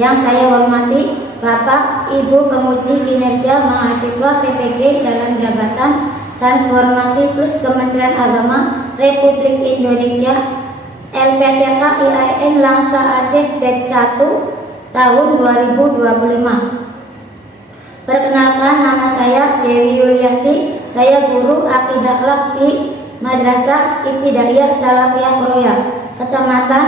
Yang saya hormati Bapak Ibu penguji kinerja mahasiswa PPG dalam jabatan Transformasi Plus Kementerian Agama Republik Indonesia LPTK IAIN Langsa Aceh Batch 1 tahun 2025. Perkenalkan, nama saya Dewi Yuliati. Saya guru Akidah Akhlak di Madrasah Ibtidaiyah Salafiyah Roya, Kecamatan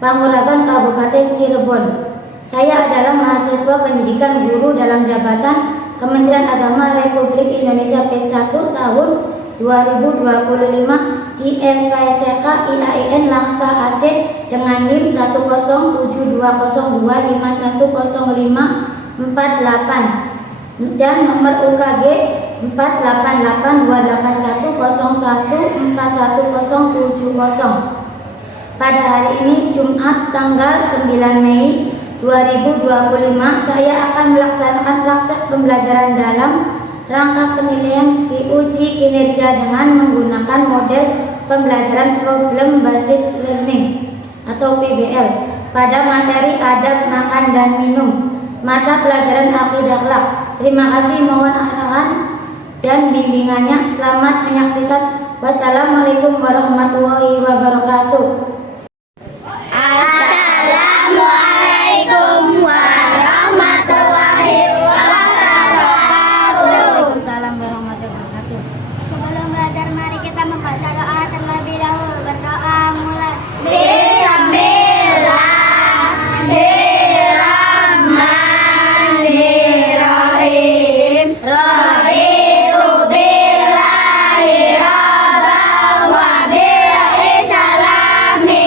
Panguragan, Kabupaten Cirebon. Saya adalah mahasiswa pendidikan guru dalam jabatan Kementerian Agama Republik Indonesia Batch 1 tahun 2025 di LPTK IAIN Langsa Aceh dengan NIM 10720251054 dan nomor UKG 4882810141070. Pada hari ini Jumat tanggal 9 Mei 2025 saya akan melaksanakan praktek pembelajaran dalam rangka penilaian uji kinerja dengan menggunakan model pembelajaran problem basis learning atau PBL pada materi adab makan dan minum mata pelajaran akidah akhlak. Terima kasih, mohon arahan dan bimbingannya. Selamat menyaksikan. Wassalamualaikum warahmatullahi wabarakatuh. Assalamualaikum warahmatullahi wabarakatuh. Waalaikumsalam warahmatullahi wabarakatuh. Sebelum belajar, mari kita membaca doa terlebih dahulu. Berdoa mulai. Bismillahirrahmanirrahim. Raditu billahi rabban wa bil islami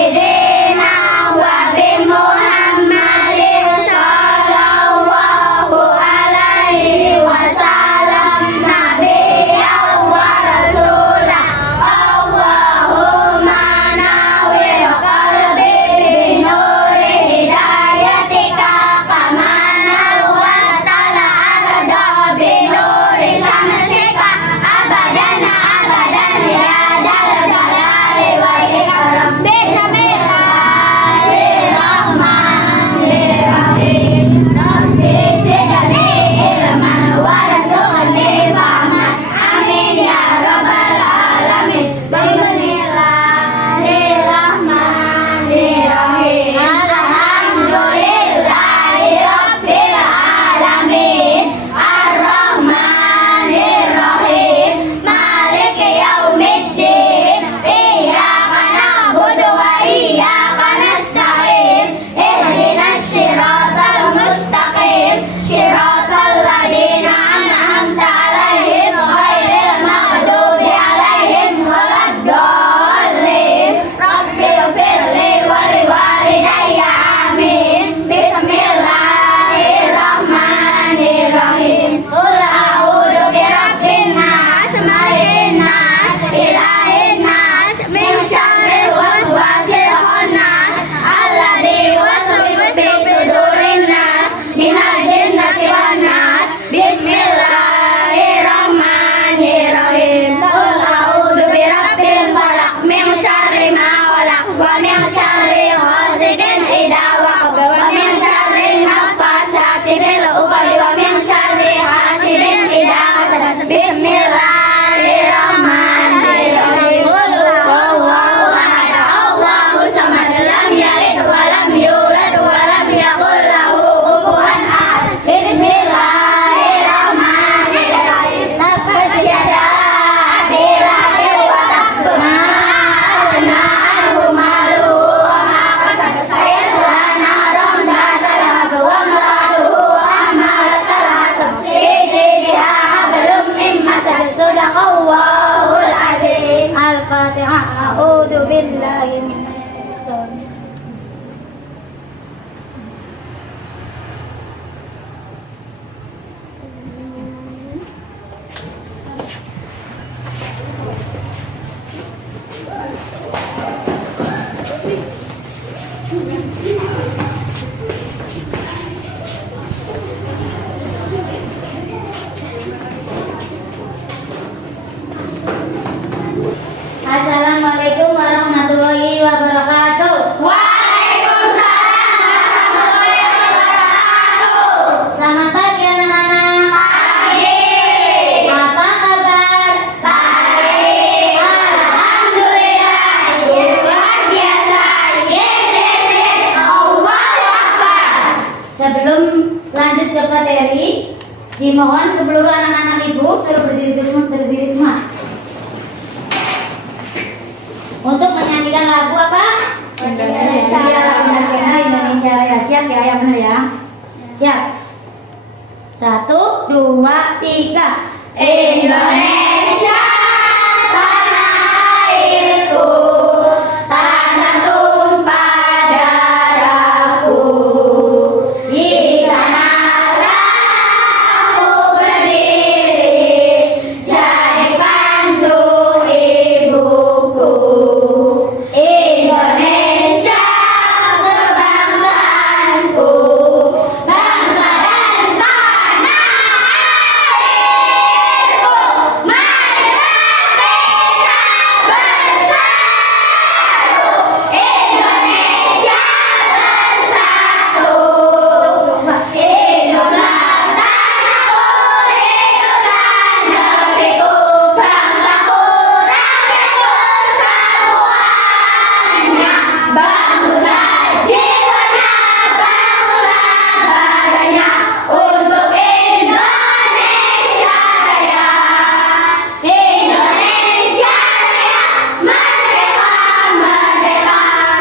materi. Dimohon seluruh anak-anak ibu suruh berdiri semua. Untuk menyanyikan lagu apa? Indonesia. Lagu nasional Indonesia Raya. Siap ya, yang benar ya. Siap. 1, 2, 3. Indonesia, tanah airku, tanah tumpah darahku. Di sanalah aku berdiri, jadi pandu ibuku. Indonesia, kebangsaanku, bangsa dan tanah airku. Mari kita bersatu, Indonesia bersatu. Hiduplah tanahku, hiduplah negeriku, bangsaku, rakyatku semuanya. Bangunlah jiwanya, bangunlah badannya untuk Indonesia Raya. Indonesia Raya, merdeka, merdeka,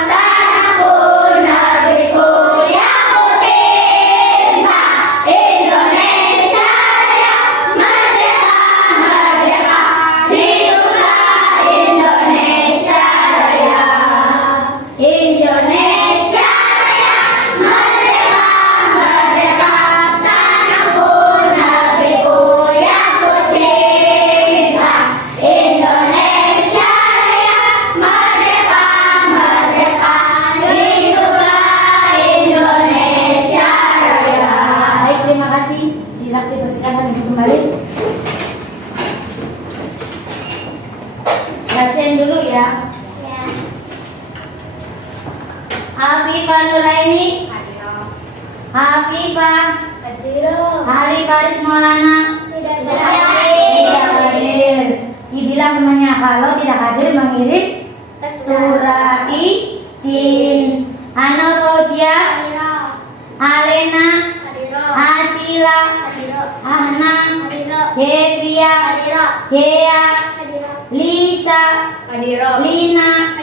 tanahku, negeriku yang ku cinta. Indonesia Raya, merdeka, merdeka, hiduplah Indonesia Raya. Indonesia Raya, merdeka, merdeka, tanahku, negeriku yang ku cinta. Indonesia Raya, merdeka, merdeka, hiduplah Indonesia Raya. Baik, terima kasih. Silakan dipersilakan untuk kembali. Bacain dulu ya. Afifah Nuraini, Afifah, Ali Faris Maulana, tidak hadir. Dibilang temannya kalau tidak hadir mengirim surat izin. Ano Fauzia, Alena, Asila, Ahna, Devia, Dea, Lisa, Lina,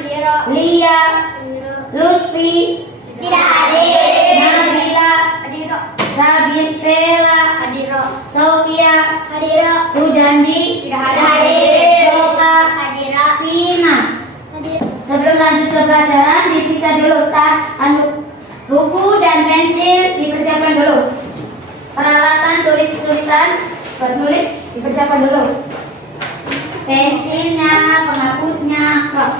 Lia, Lutfi, Nabila, Sabin, Sela, Sofia, Sudandi, Soka, Vina. Sebelum lanjut ke pelajaran, dipisah dulu tas, buku dan pensil dipersiapkan dulu. Peralatan tulisan buat nulis dipersiapkan dulu. Pensilnya, penghapusnya, krop.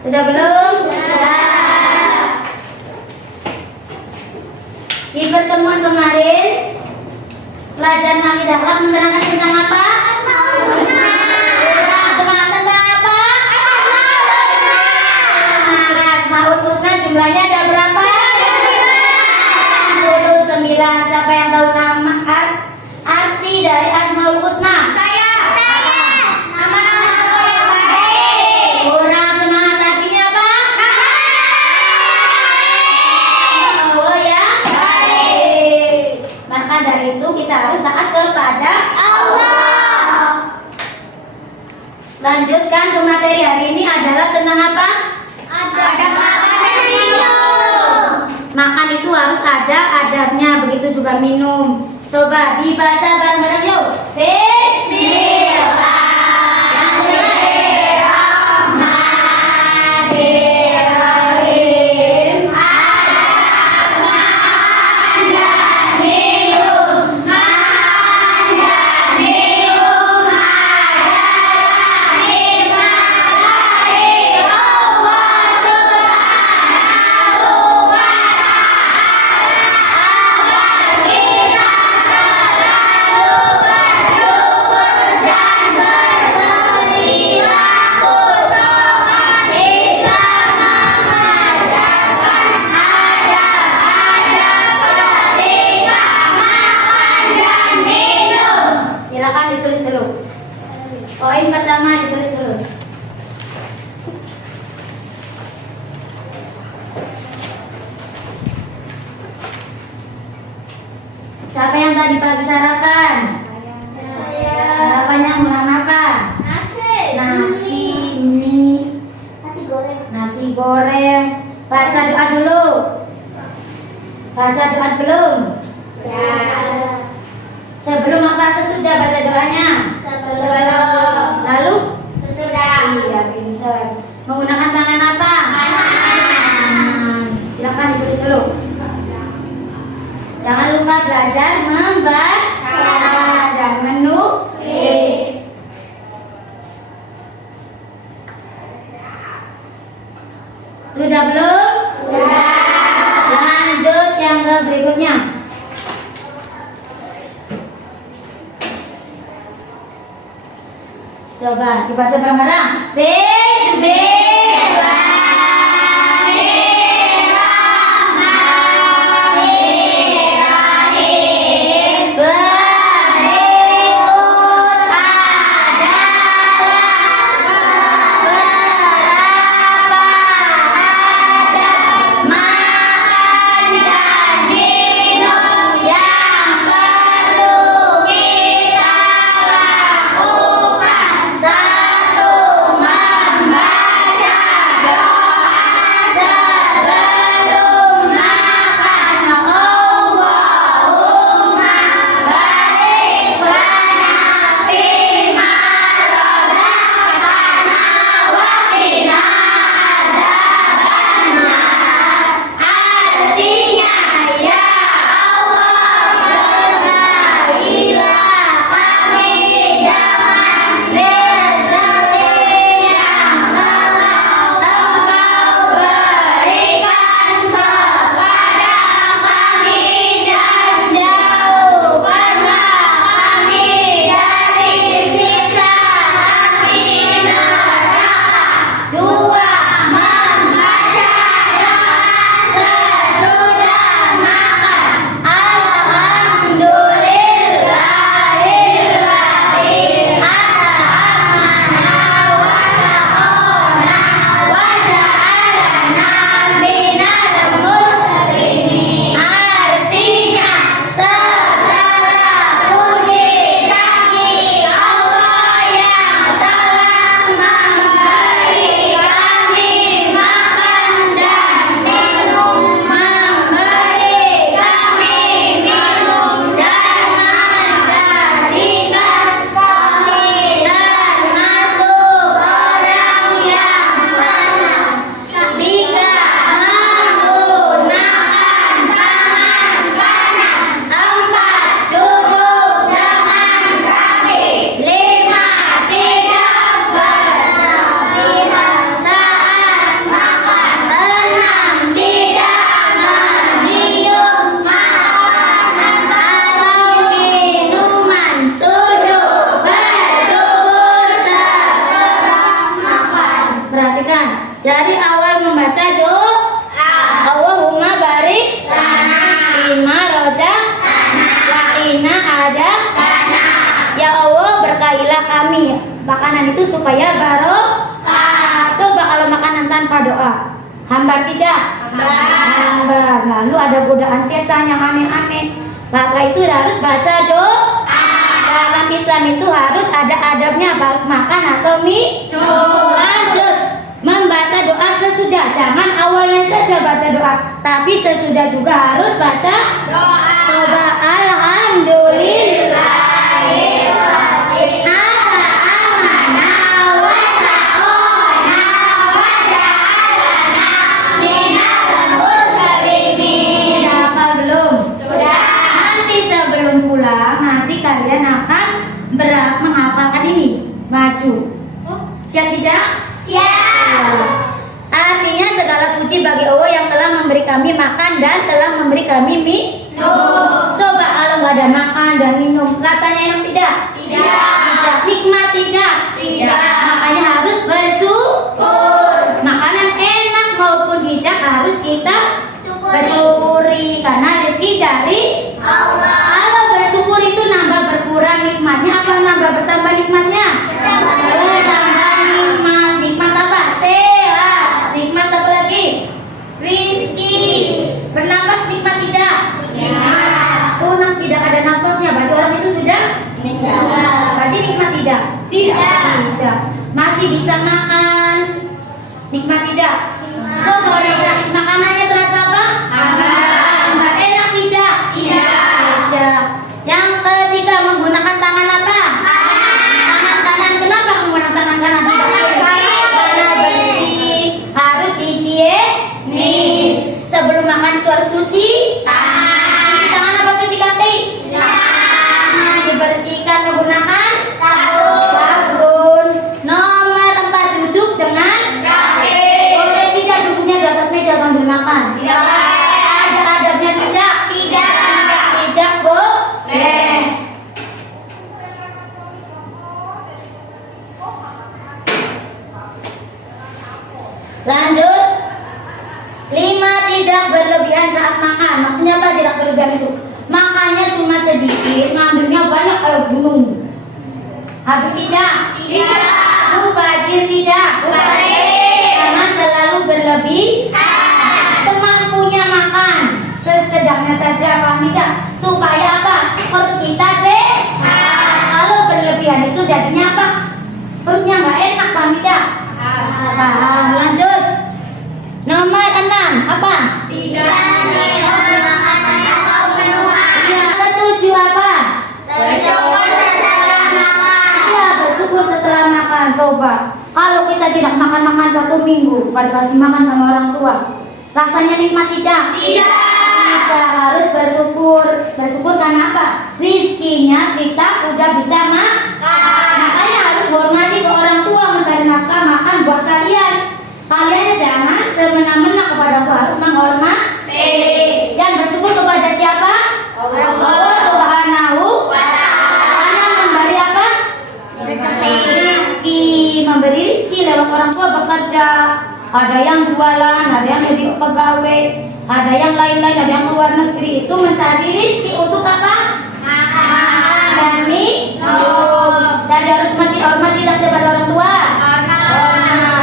Sudah belum? Di pertemuan kemarin, pelajaran akidah akhlak menerangkan tentang apa? Semangat tentang apa? Asmaul Husna jumlahnya ada berapa? 69. Siapa yang tahu nama arti dari Asmaul Husna? Kurang semangat artinya apa? Allah yang baik. Maka dari itu kita harus taat kepada Allah. Lanjutkan ke materi hari ini adalah tentang apa? Ada makan dan minum. Makan itu harus ada adabnya, begitu juga minum. Coba dibaca bareng-bareng yuk. Bismillahirrahmanirrahim. Kita Siapa yang tadi pagi sarapan? Sarapannya makan apa? Nasi, mie, nasi goreng. Baca doa dulu. Baca doa belum? Sebelum apa sesudah baca doanya? Lalu? Iya, pintar. Menggunakan tangan apa? Kanan. Silakan ditulis dulu. Jangan lupa belajar membaca dan menulis. Sudah belum? Sudah. Lanjut yang ke berikutnya. Coba dibaca bareng-bareng. Dari awal membaca doa, Allahumma barik lima roja laina ada. Ya Allah, berkailah kami makanan itu supaya barokah. Coba kalau makanan tanpa doa, hambar tidak? Hambar. Lalu ada godaan setan yang aneh-aneh. Maka itu harus baca doa. Dalam Islam itu harus ada adabnya, baik makan atau minum. Lanjut membaca doa sesudah, jangan awalnya saja baca doa, tapi sesudah juga harus baca doa. Coba alhamdulillah. Kalian akan menghafalkan ini maju. Siap tidak? Siap. Artinya segala puji bagi Allah yang telah memberi kami makan dan telah memberi kami minum. Coba kalau nggak ada makan dan minum, rasanya enak tidak? Tidak. Nikmat tidak? Tidak. Makanya harus bersyukur. Makanan enak maupun tidak harus kita bersyukuri karena rezeki dari Allah. Bersyukur itu nambah berkurang nikmatnya apa nambah bertambah nikmatnya? Bertambah nikmat. Nikmat apa? Sehat. Nikmat apa lagi? Tidak. Masih bisa makan? Nikmat tidak? Coba orang sakit makanannya terasa apa? Nggak enak tidak? Tidak. Yang ketiga, menggunakan tangan apa? Tangan kanan. Kenapa menggunakan tangan kanan? Karena bersih. Harus higienis. Sebelum makan itu harus cuci tangan apa cuci kaki? Dibersihkan menggunakan sabun. Nomor 4, duduk dengan rapi. Boleh tidak duduknya di atas meja sambil makan? Ada adabnya tidak? Tidak boleh. Lanjut. 5, tidak berlebihan saat makan. Maksudnya apa tidak berlebihan itu? Makannya cuma sedikit, ngambilnya banyak kayak gunung. Habis tidak? Mubazir tidak? Jangan terlalu berlebihan. Semampunya makan, sesedangnya saja, paham tidak? Supaya apa? Perut kita sehat. Kalau berlebihan itu jadinya apa? Perutnya nggak enak, paham tidak? Paham. Lanjut. Nomor 6, apa? Ya, ketujuh apa? Ya, bersyukur setelah makan. Coba, kalau kita tidak makan 1 minggu, baru kasih makan sama orang tua, rasanya nikmat tidak? Kita harus bersyukur. Bersyukur karena apa? Rizkinya kita udah bisa makan. Makanya harus hormati ke orang tua, mencari nafkah makan buat kalian. Kalian jangan semena-mena kepada Allah, harus menghormati. Dan bersyukur kepada siapa? Allah Subhanahu wa Ta'ala. Memberi apa? Rizki. Memberi rizki lewat orang tua bekerja. Ada yang jualan, ada yang jadi pegawai, ada yang lain-lain, ada yang keluar negeri. Itu mencari rizki untuk apa? Makan dan minum. Jadi harus hormati kepada orang tua.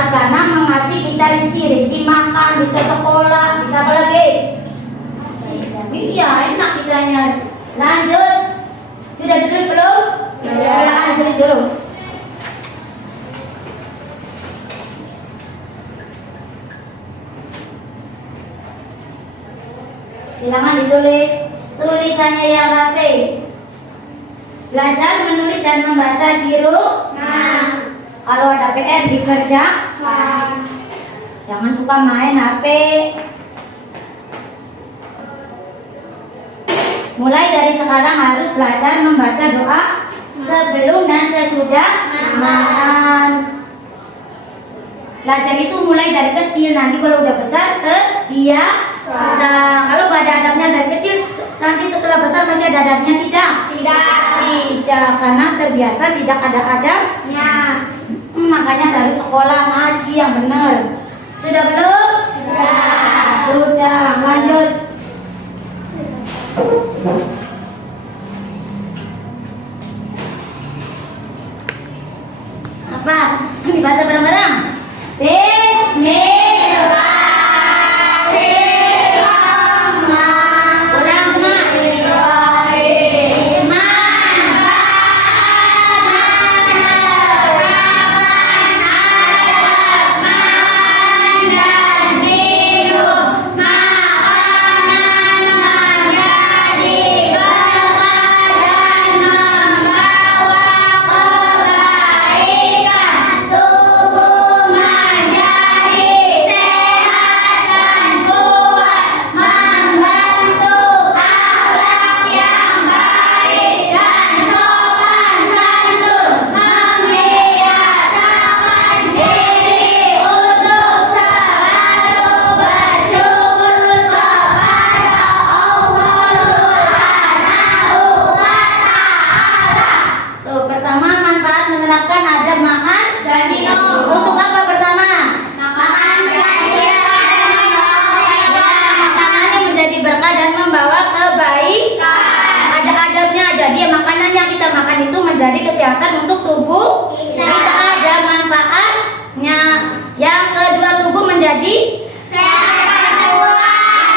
Karena mengasih kita rizki makan, bisa sekolah, bisa apa lagi? Iya, enak kitanya. Lanjut. Sudah tulis belum? Silakan tulis dulu. Silakan ditulis tulisannya yang rapi. Belajar menulis dan membaca di rumah. Kalau ada PR dikerjakan. Jangan suka main HP. Mulai dari sekarang harus belajar membaca doa sebelum dan sesudah makan. Belajar itu mulai dari kecil, nanti kalau udah besar terbiasa. Kalau gak ada adabnya dari kecil, nanti setelah besar masih ada adabnya tidak? Tidak, karena terbiasa tidak ada adabnya. Makanya dari sekolah ngaji yang benar. Sudah belum? Sudah. Lanjut. Apa? Dibaca bareng-bareng. menjadi kesehatan untuk tubuh kita, ada manfaatnya. Yang kedua, tubuh menjadi sehat.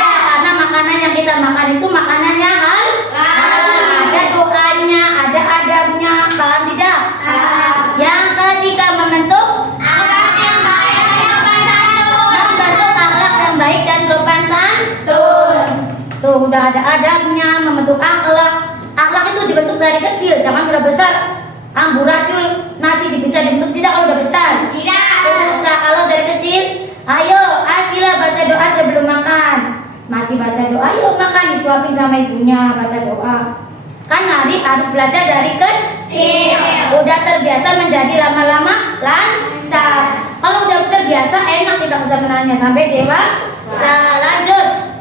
Karena makanan yang kita makan itu makanannya halal, ada doanya, ada adabnya, paham tidak? Ya. Tuh udah ada adabnya, membentuk akhlak. Akhlak itu dibentuk dari kecil, jangan udah besar. Amburadul nasi bisa dibentuk tidak kalau udah besar. Tidak. Susah kalau dari kecil. Ayo, Asila baca doa sebelum makan. Masih baca doa, ayo makan disuapin sama ibunya baca doa. Kan Nari harus belajar dari kecil. Udah terbiasa menjadi lama-lama lancar. Kalau udah terbiasa enak kita kesenangannya sampai dewasa. Lanjut.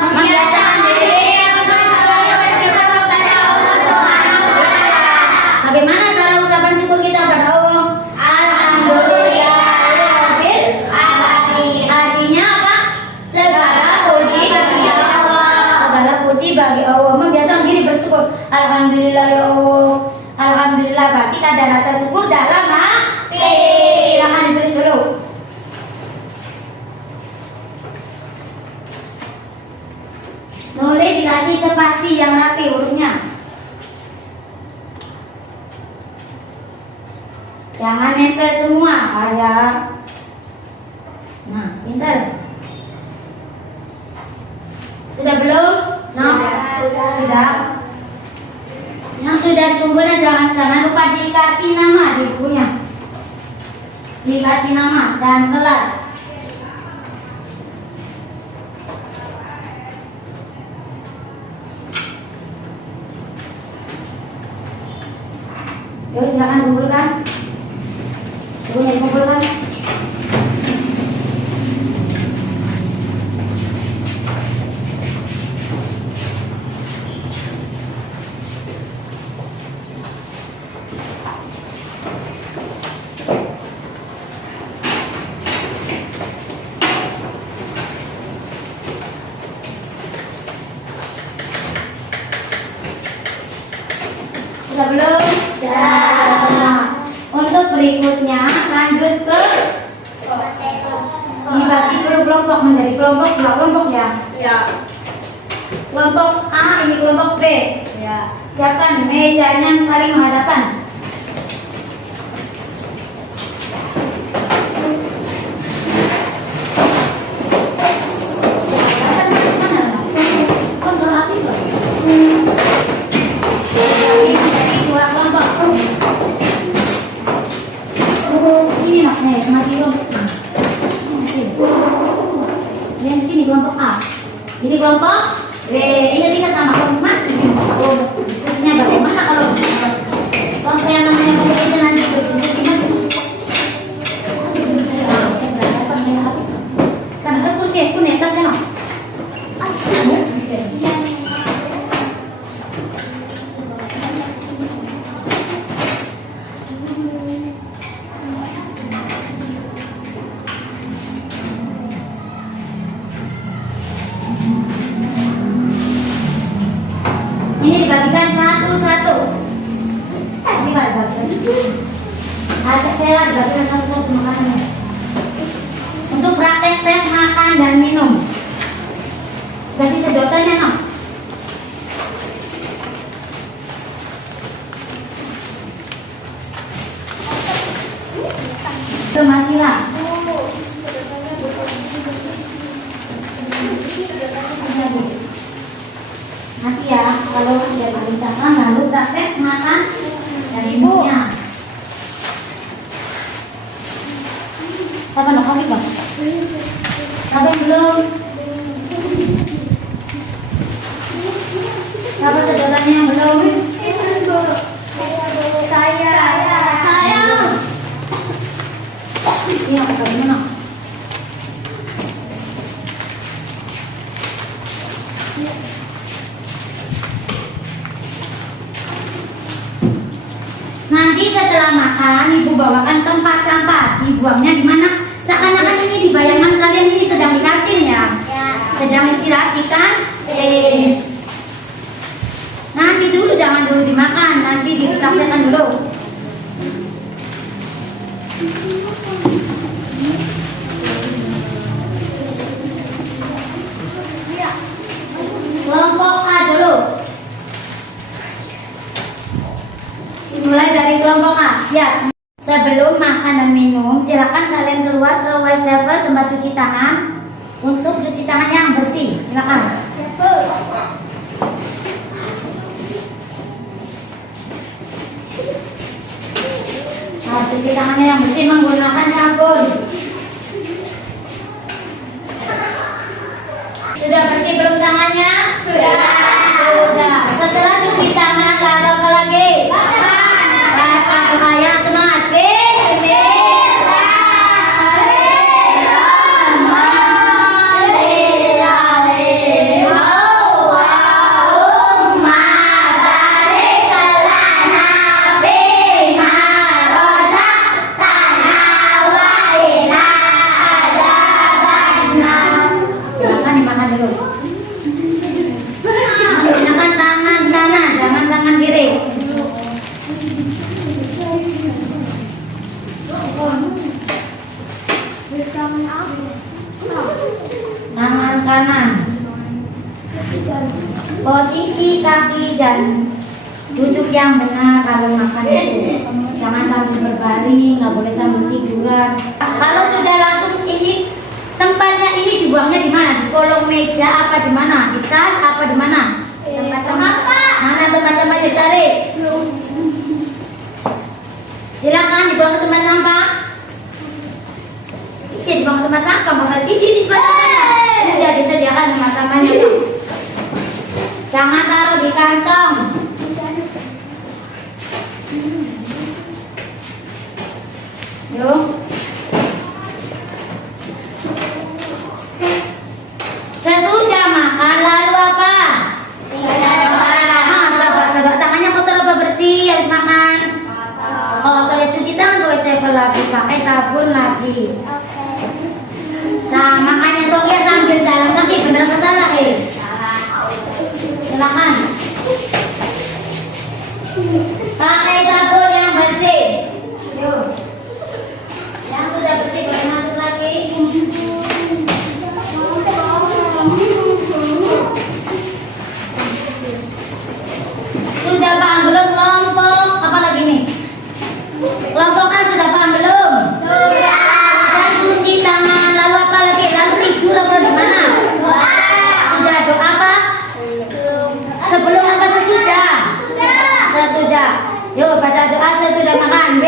Membiasakan diri untuk selalu bersyukur kepada Allah Subhanahu wa Ta'ala. Bagaimana cara ucapan syukur kita pada Allah? Alhamdulillahirabbil alamin. Artinya apa? Segala puji bagi Allah. Segala puji bagi Allah. Membiasakan diri bersyukur. Alhamdulillah ya Allah. Alhamdulillah berarti ada rasa syukur dalam hati. Silakan ditulis dulu. Nulis dikasih spasi yang rapi hurufnya. Jangan nempel semua kayak. Nah, pintar. Sudah belum? Sudah. Yang sudah dikumpulkan jangan lupa dikasih nama di bukunya. Dikasih nama dan kelas. Yuk silakan kumpulkan. Bukunya dikumpulkan. Sudah belum? Sudah. Untuk berikutnya lanjut ke dibagi per kelompok menjadi kelompok dua kelompok ya. Ya. Kelompok A ini kelompok B. Ya. Siapkan mejanya saling menghadapkan. Kontrol aktif. Jadi dua kelompok. Sini nak nih, masih kelompok A. Yang sini kelompok A. Ini kelompok B. Ini tingkat nama kelompok diskusinya bagaimana kalau kelompok yang namanya kelompok itu nanti berdiskusinya. Kan ada kursi aku nih atasnya no. Ini dibagikan satu-satu. Ini nggak dibagikan. Saya dibagikan satu-satu makanannya. Untuk praktek tes makan dan minum. Kasih sedotannya no. Itu masih lah. Nanti ya kalau sudah diberitakan lalu praktek makan dan minumnya. Siapa nak kopi bang? Siapa yang belum? Siapa sedotannya yang belum? Saya. Ini apa bagaimana? Nanti setelah makan, ibu bawakan tempat sampah. Dibuangnya di mana? Seakan-akan ini di bayangan kalian ini sedang di kantin ya. Sedang istirahat di kantin. Nanti dulu, jangan dulu dimakan. Nanti dipraktekkan dulu. Kelompok A dulu. Dimulai dari kelompok A. Siap. Sebelum makan dan minum, silakan kalian keluar ke wastafel tempat cuci tangan untuk cuci tangan yang bersih. Silakan. yang bersih menggunakan sabun. Sudah bersih belum tangannya? Sudah. Setelah cuci tangan lalu apa lagi? Baca doa yang semangat. Silakan dimakan dulu. Menggunakan tangan kanan, jangan tangan kiri. Tangan kanan. Posisi kaki dan duduk yang benar kalau makan itu. Jangan sambil berbaring, nggak boleh sambil tiduran. Kalau sudah langsung ini tempatnya ini dibuangnya di mana? Di kolong meja apa di mana? Di tas apa di mana? Tempat mana tempat sampah dicari? Silakan dibuang ke tempat sampah. Ini dibuang ke tempat sampah. Masalah ini di tempat sampah. Sudah disediakan tempat sampahnya. Jangan taruh di kantong. Yuk. Sesudah makan lalu apa? Sahabat tangannya kotor apa bersih habis makan? Kalau kalian cuci tangan gue stempel lagi pakai sabun lagi. Nah makanya Sofia sambil jalan kaki bener apa salah silakan pakai sabun yang bersih. Yuk. Yang sudah bersih boleh masuk lagi. Sudah paham belum kelompok? Apa lagi nih? Kelompok kan sudah paham belum? Sudah. Dan cuci tangan lalu apa lagi? Lalu tidur apa gimana? Sudah doa apa? Sebelum apa sesudah? Sesudah. Yuk baca doa sesudah makan.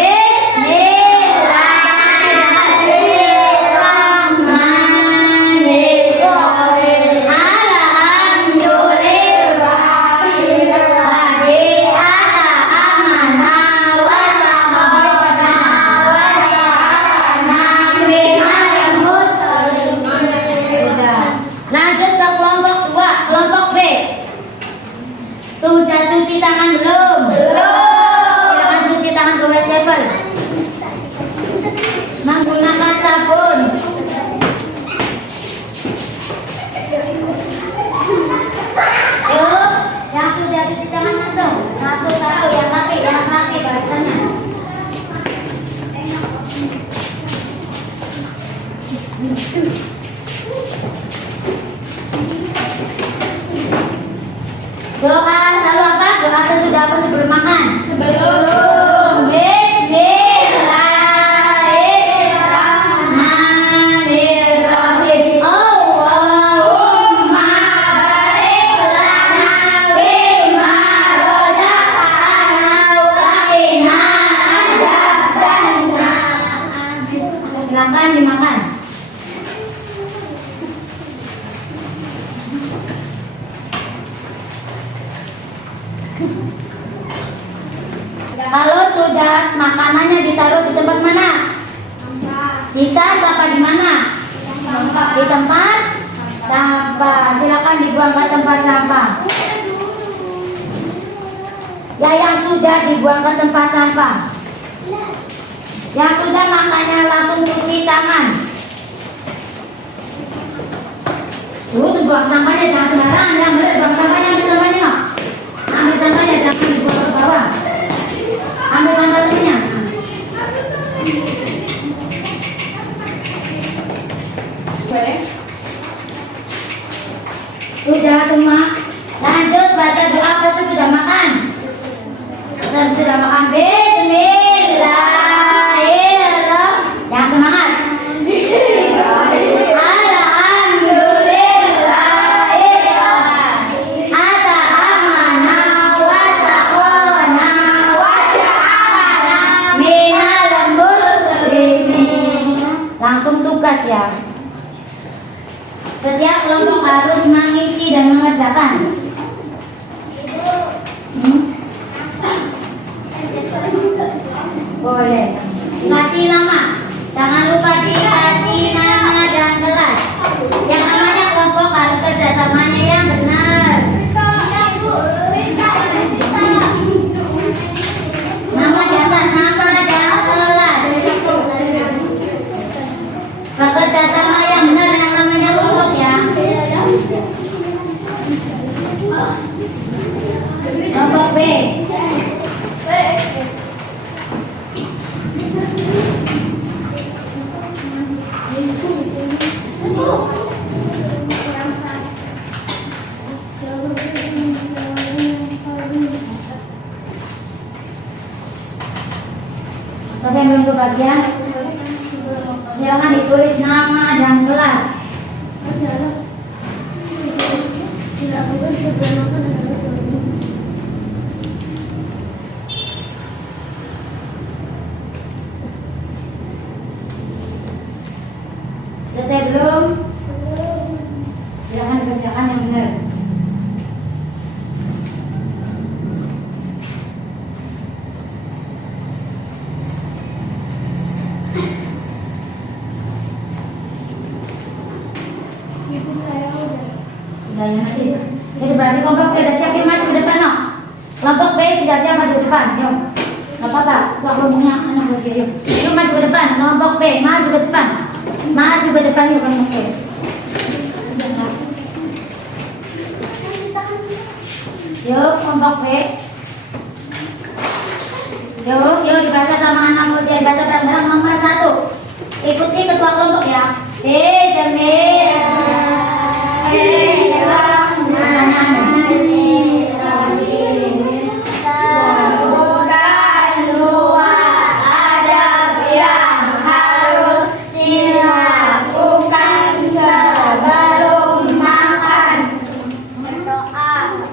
Sudah cuci tangan belum? Silakan cuci tangan ke wastafel. Menggunakan sabun. Yuk, yang sudah cuci tangan masuk. Satu-satu yang rapi barisannya. Doa lalu apa? Doa sesudah apa sebelum makan? Sebelum. Bismillahirrahmanirrahim. Allahumma barik lana bima razaqtana wa qina adzabannar. Silakan dimakan. Kalau sudah makanannya ditaruh di tempat mana? Di tas apa di mana? Di tempat sampah. Silakan dibuang ke tempat sampah. Ya yang sudah dibuang ke tempat sampah. Yang sudah makannya langsung cuci tangan. Tuh buang sampahnya jangan sembarangan. Yang benar buang sampahnya, ambil sampahnya. Ambil sampahnya jangan dibuang ke bawah. Ambil sampahnya. Sudah semua. Lanjut baca doa apa sudah makan? Sudah makan. Bismillahirrahmanirrahim. Yang semangat. kelompok harus mengisi dan mengerjakan? Boleh. Kasih nama. Jangan lupa dikasih nama dan kelas. Yang namanya kelompok harus kerjasamanya yang benar. Nama di atas, nama dan kelas. Bekerja sama yang benar yang namanya kelompok ya. Kelompok B. Siapa yang belum kebagian? Silakan ditulis nama dan kelas. Selesai belum? Silakan dikerjakan yang benar. Udah ya nanti. Jadi berarti kelompok B sudah siap maju ke depan, no? Kelompok B sudah siap maju ke depan, yuk. Gak apa-apa, itu aku ngomongnya anak gue sih, yuk. Yuk maju ke depan, kelompok B maju ke depan. Maju ke depan yuk kelompok B. Yuk kelompok B. Yuk dibaca sama anak ujian, baca bareng-bareng nomor 1. Ikuti ketua kelompok ya.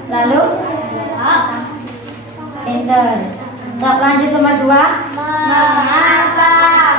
Lalu enter. Sok lanjut nomor 2. Mengapa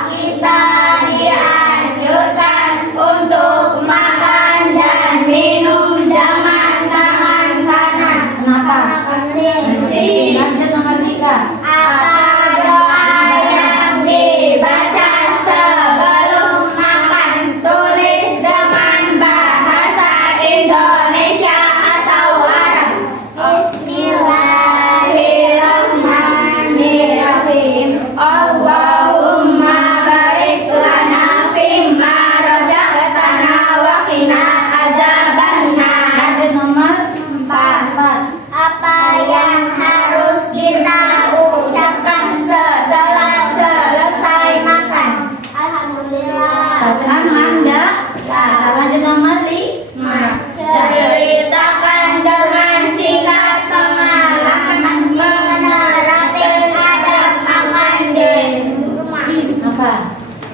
kita dianjurkan untuk makan dan minum dengan tangan kanan? Kenapa? Bersih. Lanjut nomor 3. Apa doa yang dibaca sebelum makan? Tulis dengan bahasa Indonesia atau Arab. Bismillahirrahmanirrahim. Allahumma barik lana fimma razaqtana wa qina adzabannar. Lanjut nomor 4. Apa yang harus kita ucapkan setelah selesai makan? Alhamdulillah. Bacaan Anda. Lanjut nomor 5. Ceritakan dengan singkat pengalaman menerapkan adab makan di rumah. Apa?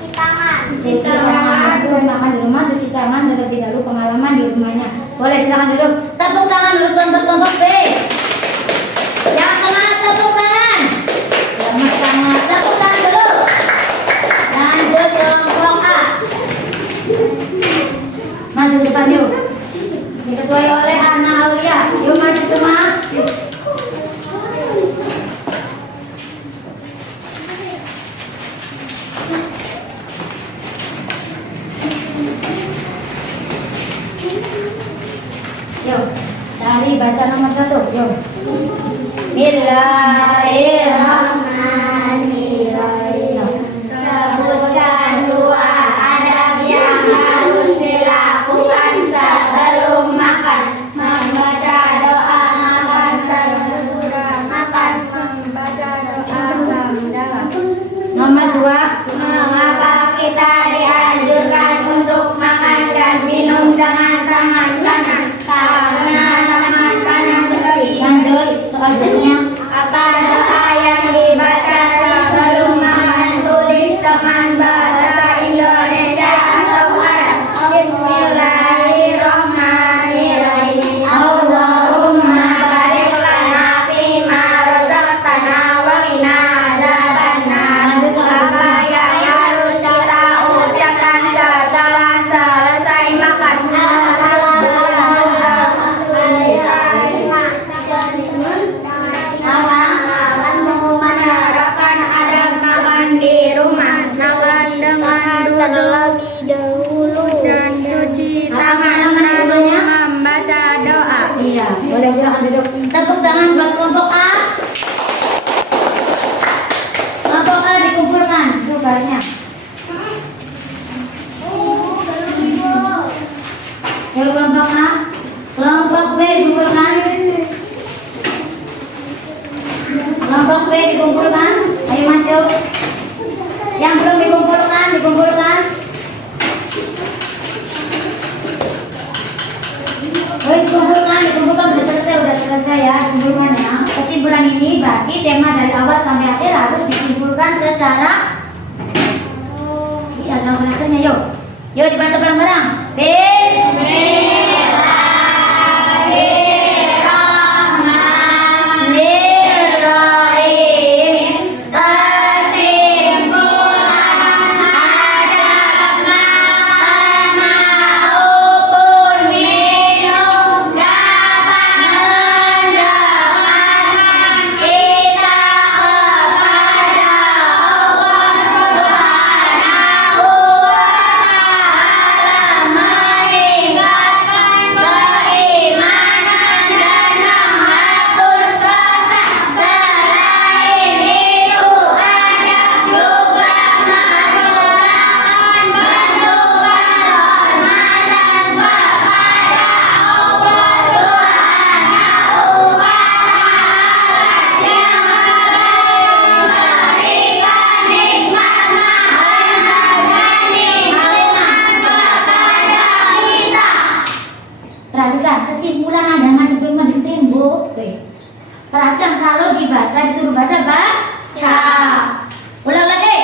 Cuci tangan. Cuci tangan. Dulu makan di rumah, cuci tangan terlebih dahulu pengalaman di rumahnya. Boleh silakan duduk. Tepuk tangan dulu kelompok B. Yang semangat tepuk tangan. Yang semangat tepuk tangan dulu. Lanjut kelompok A. Maju depan yuk. Diketuai oleh Ana Aulia. Yuk maju semua. Yuk, dari baca nomor 1. Yuk. Bismillahirrahmanirrahim. Sebutkan 2 adab yang harus dilakukan sebelum makan. Membaca doa makan sesudah makan. Membaca doa dalam. Nomor 2. Mengapa kita dianjurkan untuk makan dan minum dengan tangan kanan? Karena tangan kanan bersih. Lanjut soal berikutnya. Apa doa yang dibaca silakan duduk. Tepuk tangan buat kelompok A. Kelompok A dikumpulkan. Itu barisnya. Yuk kelompok A. Kelompok B dikumpulkan. Kelompok B dikumpulkan. Ayo maju. Yang belum dikumpulkan, dikumpulkan. Dikumpulkan, udah selesai ya, dikumpulkan ya. Kesimpulan ini berarti tema dari awal sampai akhir harus dikumpulkan secara sama penasihatnya. Yuk dibaca bareng-bareng. Perhatikan kesimpulan ada ngajepen di tembok. Perhatikan kalau dibaca disuruh baca. Ulang lagi.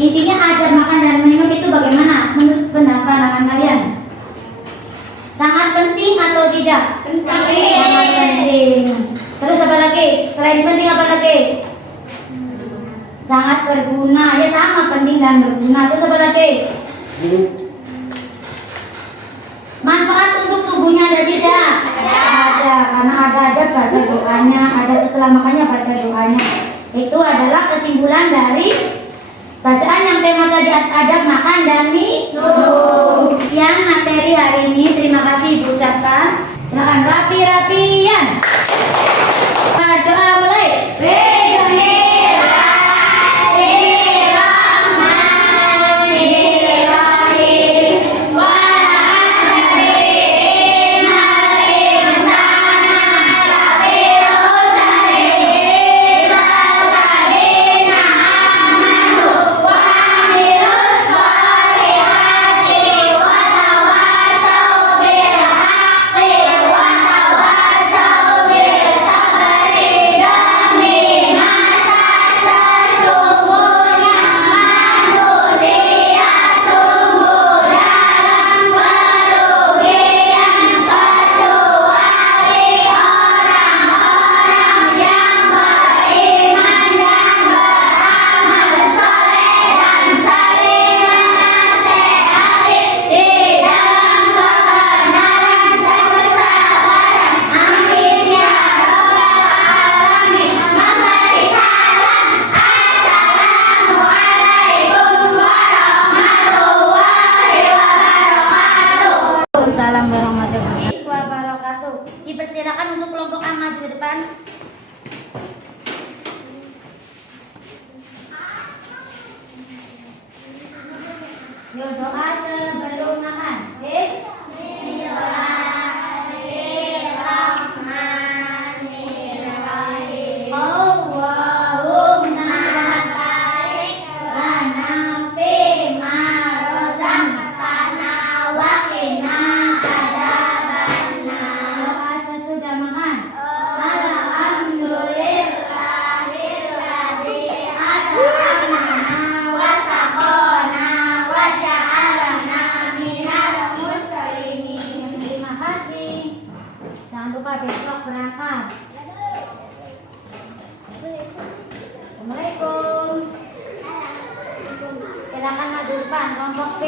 Intinya adab makan dan minum itu bagaimana menurut pandangan kalian? Sangat penting atau tidak? Penting. Sangat penting. Terus apa lagi? Selain penting apa lagi? Sangat berguna. Ya sama, penting dan berguna. Terus apa lagi? Manfaat untuk tubuhnya ada tidak? Ada. Karena ada baca doanya, ada setelah makannya baca doanya. Itu adalah kesimpulan dari bacaan yang tema tadi adab makan dan minum. Yang materi hari ini terima kasih Ibu ucapkan. Silakan rapi-rapian. Doa mulai. Dipersilakan untuk kelompok A maju ke depan. Yuk doa sebelum makan. Bismillahirrahmanirrahim. berangkat. Assalamualaikum. Silakan maju depan, kelompok B.